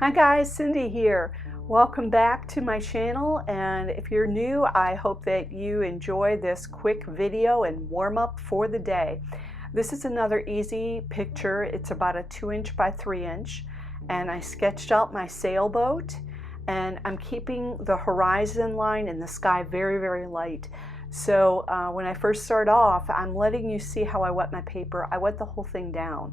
Hi guys, Cindy here. Welcome back to my channel, and if you're new, I hope that you enjoy this quick video and warm up for the day. This is another easy picture. It's about a 2" by 3" and I sketched out my sailboat, and I'm keeping the horizon line in the sky very light. So when I first start off, I'm letting you see how I wet my paper. I wet the whole thing down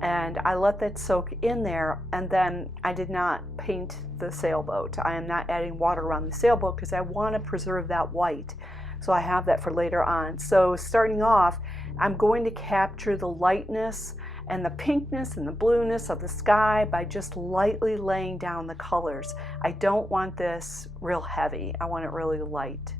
and I let that soak in there, and then I did not paint the sailboat. I am not adding water around the sailboat because I want to preserve that white. So I have that for later on. So starting off, I'm going to capture the lightness and the pinkness and the blueness of the sky by just lightly laying down the colors. I don't want this real heavy. I want it really light.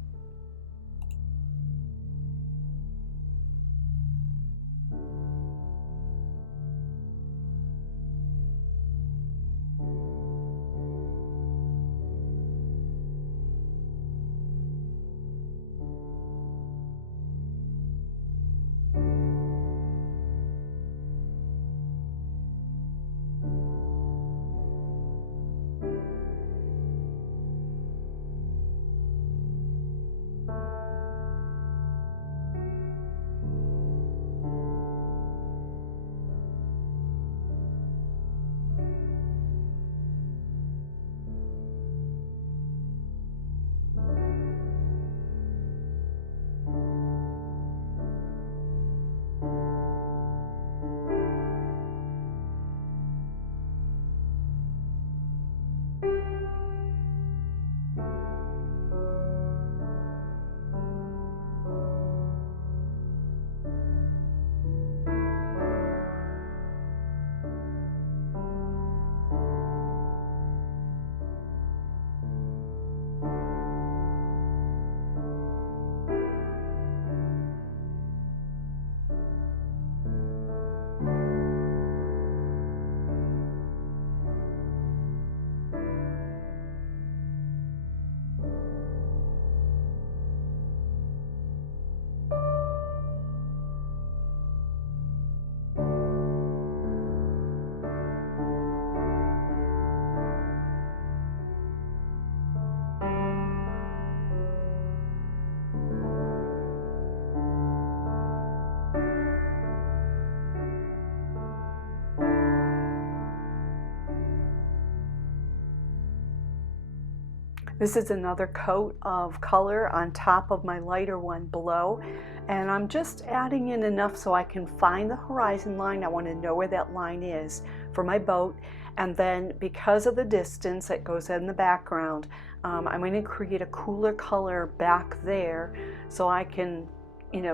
This is another coat of color on top of my lighter one below, and I'm just adding in enough so I can find the horizon line. I want to know where that line is for my boat, and then because of the distance that goes in the background, I'm going to create a cooler color back there so I can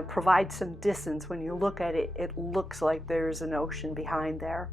provide some distance. When you look at it, it looks like there's an ocean behind there.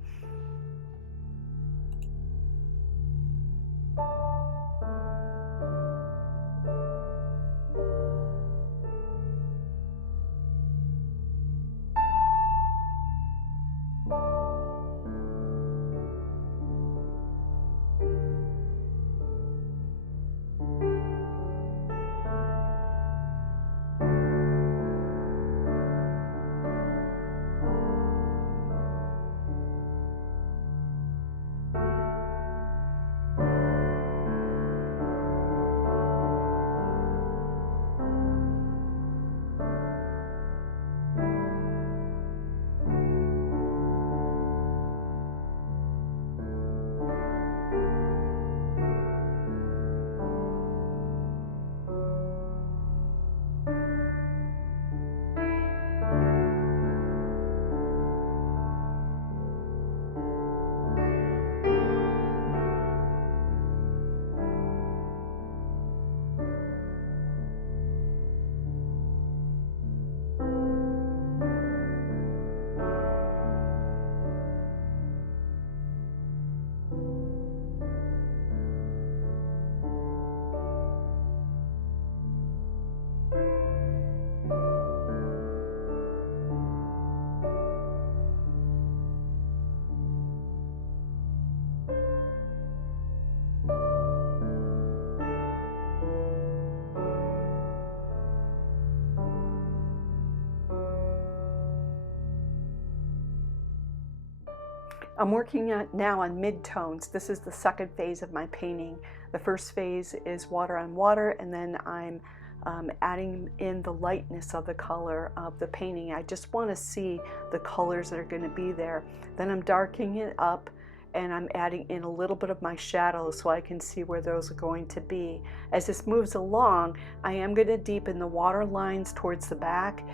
I'm working now on mid-tones. This is the second phase of my painting. The first phase is water on water, and then I'm adding in the lightness of the color of the painting. I just want to see the colors that are going to be there. Then I'm darkening it up, and I'm adding in a little bit of my shadows so I can see where those are going to be. As this moves along, I am going to deepen the water lines towards the back.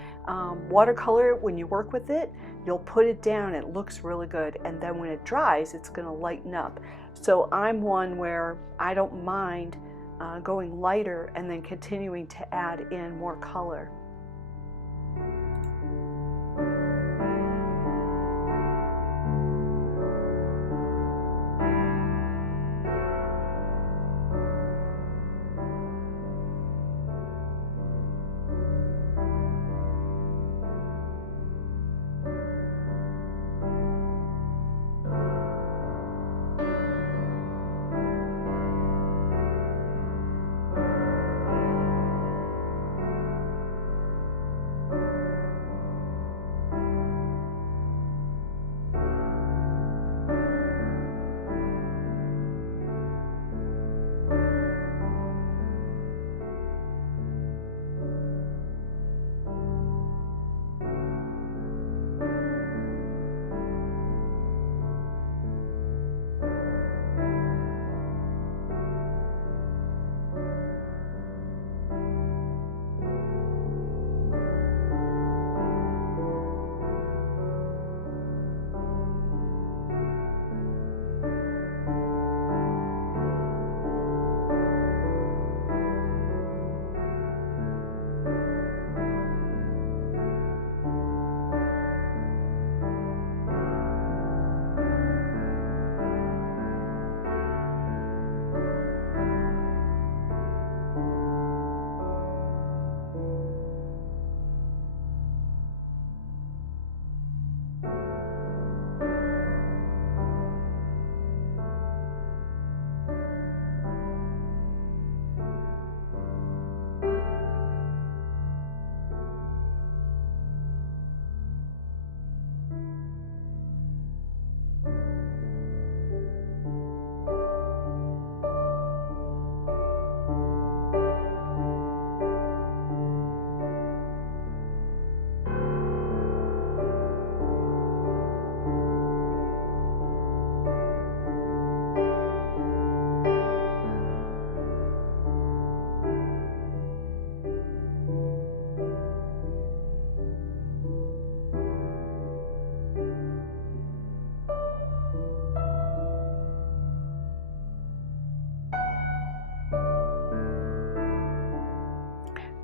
Watercolor, when you work with it, you'll put it down, it looks really good, and then when it dries, it's going to lighten up. So I'm one where I don't mind going lighter and then continuing to add in more color.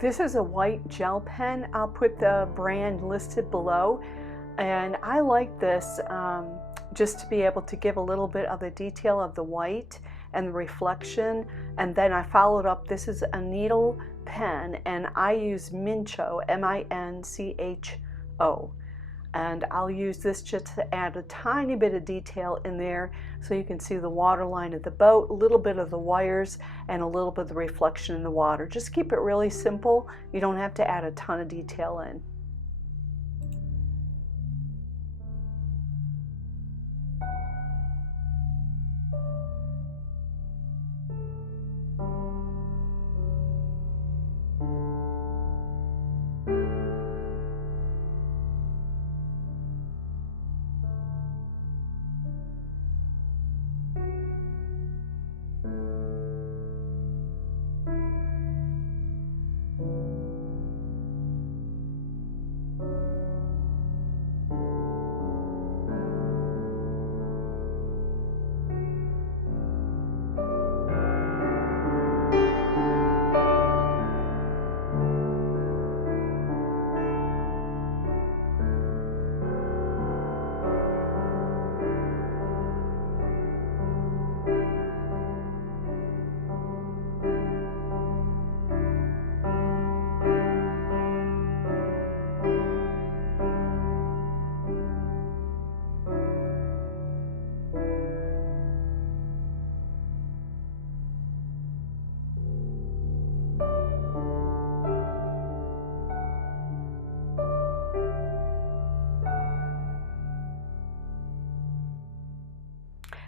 This is a white gel pen. I'll put the brand listed below. And I like this just to be able to give a little bit of the detail of the white and the reflection. And then I followed up, this is a needle pen, and I use Mincho, M-I-N-C-H-O. And I'll use this just to add a tiny bit of detail in there so you can see the water line of the boat, a little bit of the wires, and a little bit of the reflection in the water. Just keep it really simple. You don't have to add a ton of detail in.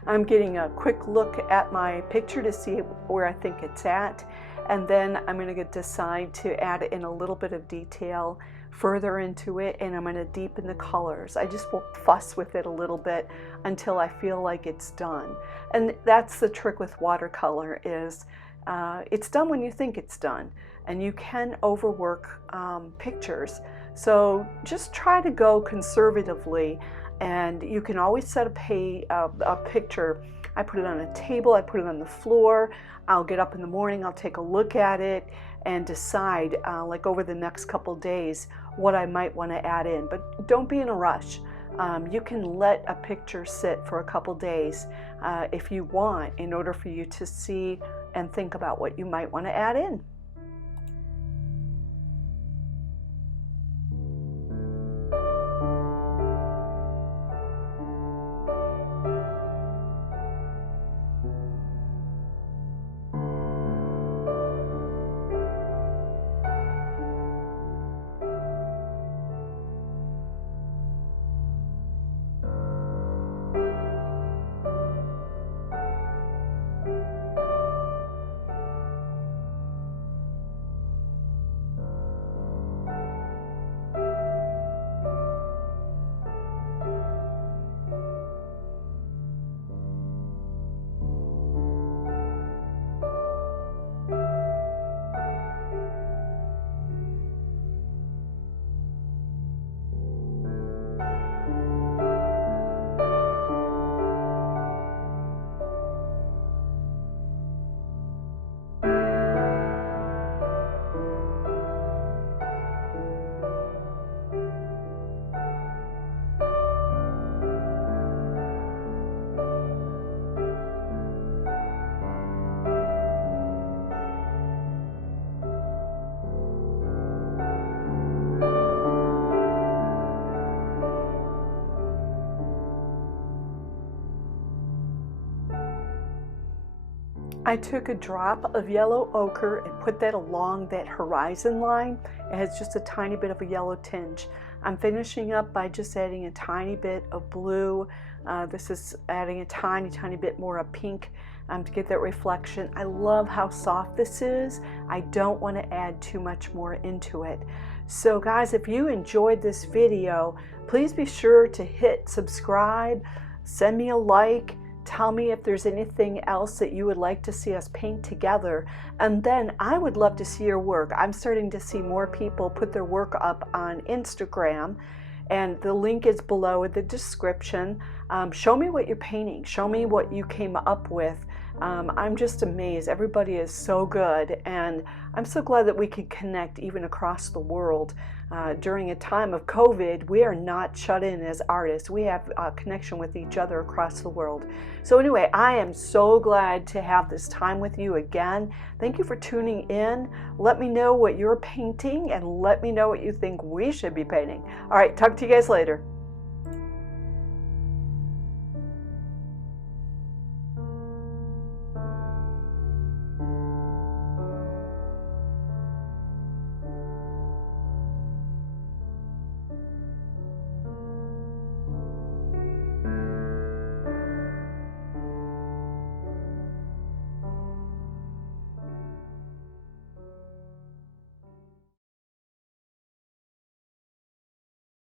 I'm getting a quick look at my picture to see where I think it's at, and then I'm going to decide to add in a little bit of detail further into it, and I'm going to deepen the colors. I just will fuss with it a little bit until I feel like it's done. And that's the trick with watercolor, is it's done when you think it's done, and you can overwork pictures. So just try to go conservatively, and you can always set a picture. I put it on a table, I put it on the floor. I'll get up in the morning, I'll take a look at it and decide like over the next couple days what I might want to add in. But don't be in a rush. You can let a picture sit for a couple days if you want, in order for you to see and think about what you might want to add in. I took a drop of yellow ochre and put that along that horizon line. It has just a tiny bit of a yellow tinge. I'm finishing up by just adding a tiny bit of blue. This is adding a tiny bit more of pink to get that reflection. I love how soft this is. I don't want to add too much more into it. So guys, if you enjoyed this video, please be sure to hit subscribe, send me a like, tell me if there's anything else that you would like to see us paint together, and then I would love to see your work. I'm starting to see more people put their work up on Instagram, and the link is below in the description. Show me what you're painting. Show me what you came up with. I'm just amazed. Everybody is so good, and I'm so glad that we can connect even across the world. During a time of COVID, we are not shut in as artists. We have a connection with each other across the world. So anyway, I am so glad to have this time with you again. Thank you for tuning in. Let me know what you're painting, and let me know what you think we should be painting. All right, talk to you guys later.